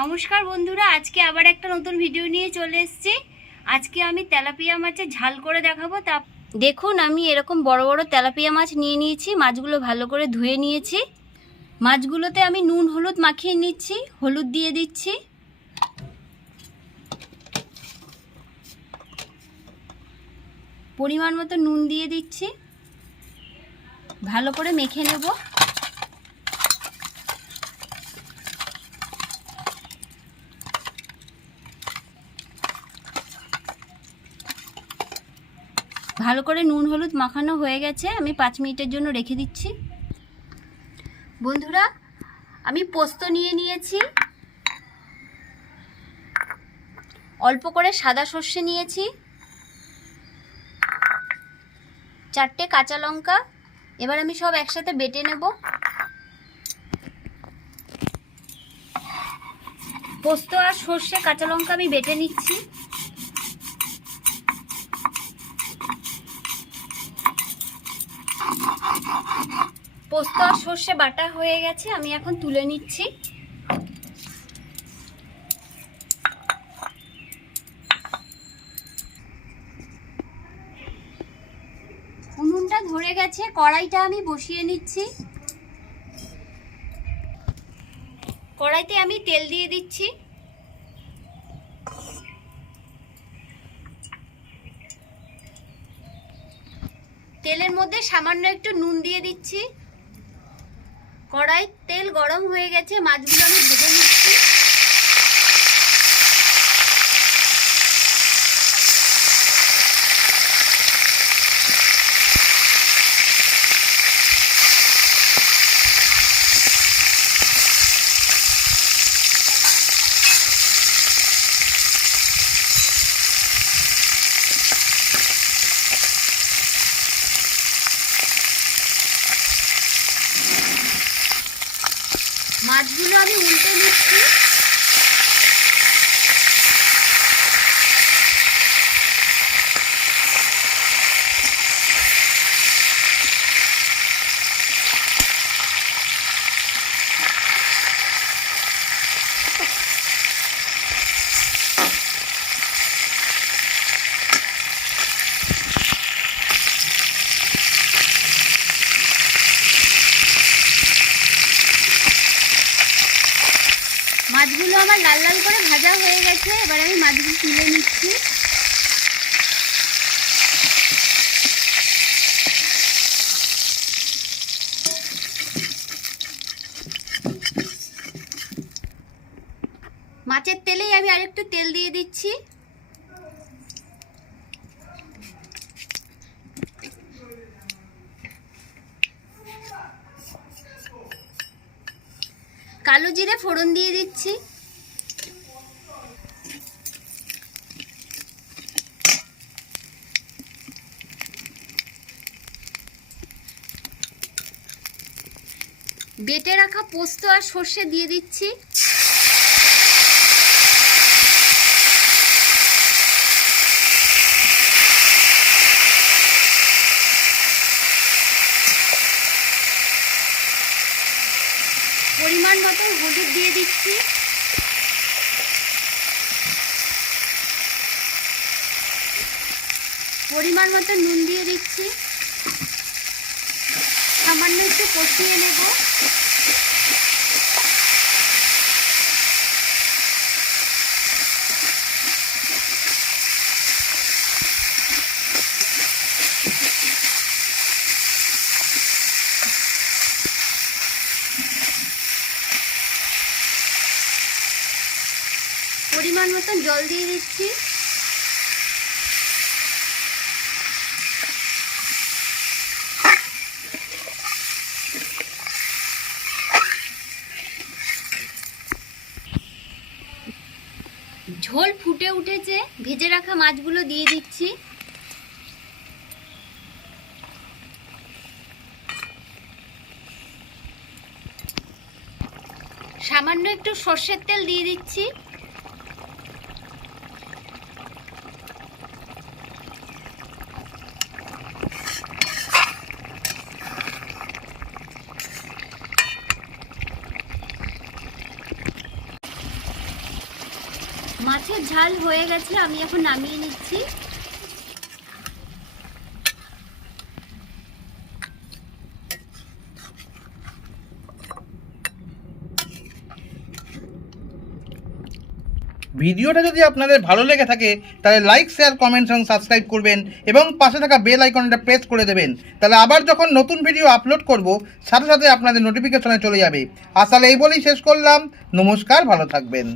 নমস্কার বন্ধুরা, আজকে আবার একটা নতুন ভিডিও নিয়ে চলে এসেছি। আজকে আমি তেলাপিয়া মাছের ঝাল করে দেখাবো। তা দেখুন, আমি এরকম বড় বড় তেলাপিয়া মাছ নিয়ে নিয়েছি, মাছগুলো ভালো করে ধুয়ে নিয়েছি। মাছগুলোতে আমি নুন, হলুদ মাখিয়ে নিচ্ছি, হলুদ দিয়ে দিচ্ছি। পরিমাণ মতো নুন দিয়ে দিচ্ছি। ভালো করে মেখে নেব। ভালো করে নুন, হলুদ মাখানো হয়ে গেছে। আমি পাঁচ মিনিটের জন্য রেখে দিচ্ছি। বন্ধুরা, আমি পোস্ত নিয়ে নিয়েছি। অল্প করে সাদা সর্ষে নিয়েছি। চারটে কাঁচা লঙ্কা। এবার আমি সব একসাথে বেটে নেব। পোস্ত আর সর্ষে কাঁচা লঙ্কা আমি বেটে নিচ্ছি। পোস্ত আর সর্ষে বাটা হয়ে গেছে, আমি এখন তুলে নিচ্ছি। উনুনটা ধরে গেছে, কড়াইটা আমি বসিয়ে নিচ্ছি। কড়াইতে আমি তেল দিয়ে দিচ্ছি। তেলের মধ্যে সামান্য একটু নুন দিয়ে দিচ্ছি। কড়াই তেল গরম হয়ে গেছে মাছগুলো আমি ভেজে নিচ্ছি। মাছগুলো আমি উল্টে নিচ্ছি মাছগুলো আমার লাল লাল করে ভাজা হয়ে গেছে, এবার আমি মাছগুলো তুলে নিচ্ছি। মাছের তেলেই আমি আরেকটু তেল দিয়ে দিচ্ছি। কালো জিরে ফোড়ন দিয়ে দিচ্ছি। বেটে রাখা পোস্ত আর সর্ষে দিয়ে দিচ্ছি। পরিমাণ মতো হলুদ দিয়ে দিচ্ছি। পরিমাণ মতো নুন দিয়ে দিচ্ছি। সামান্য একটু কষিয়ে নেব। পরিমাণ মতন জল দিয়ে দিচ্ছি। ঝোল ফুটে উঠেছে, ভেজে রাখা মাছগুলো দিয়ে দিচ্ছি। সামান্য একটু সর্ষের তেল দিয়ে দিচ্ছি। মাছের ঝাল হয়ে গেছে, আমি এখন নামিয়ে নিচ্ছি। ভিডিওটা যদি আপনাদের ভালো লেগে থাকে, তাহলে লাইক শেয়ার কমেন্ট এবং সাবস্ক্রাইব করবেন, এবং পাশে থাকা বেল আইকনটা প্রেস করে দেবেন। তাহলে আবার যখন নতুন ভিডিও আপলোড করব, সাথে সাথে আপনাদের নোটিফিকেশনে চলে যাবে। আসলে এই বলেই শেষ করলাম। নমস্কার, ভালো থাকবেন।